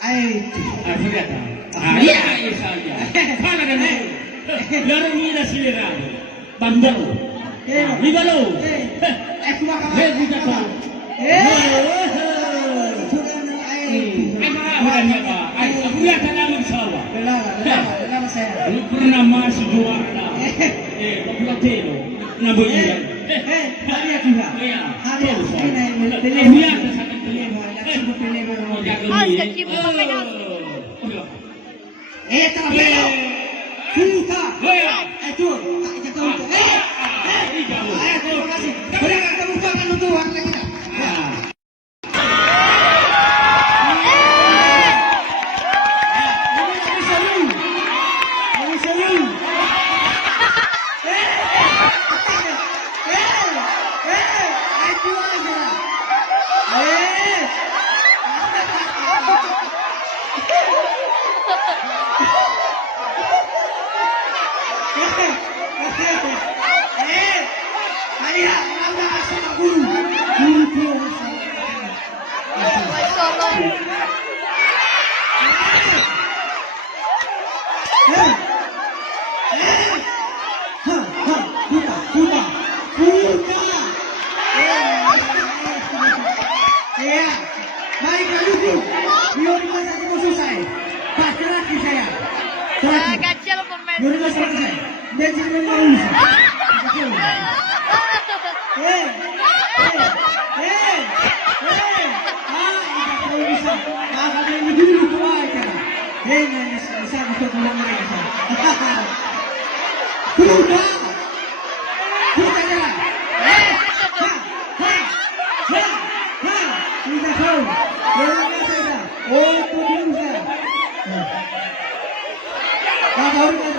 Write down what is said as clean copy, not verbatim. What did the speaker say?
ternyata. Iya saja. Mana dan Lalu mira silera. Bandel. Libalo. Buka kau. Aku lihat nama salah. Lu pernah masuk juara. Kapulateiro. Naboya. Hari juga. Hari ini lihat satu pilih Suka. Itu. Terima kasih. Berikan tepuk tangan untuk warga kita. Baiklah dulu, biar masa itu selesai. Pak, terakhir saya. Kecil pemain. Biar selesai. Dan jangan mau. Oh,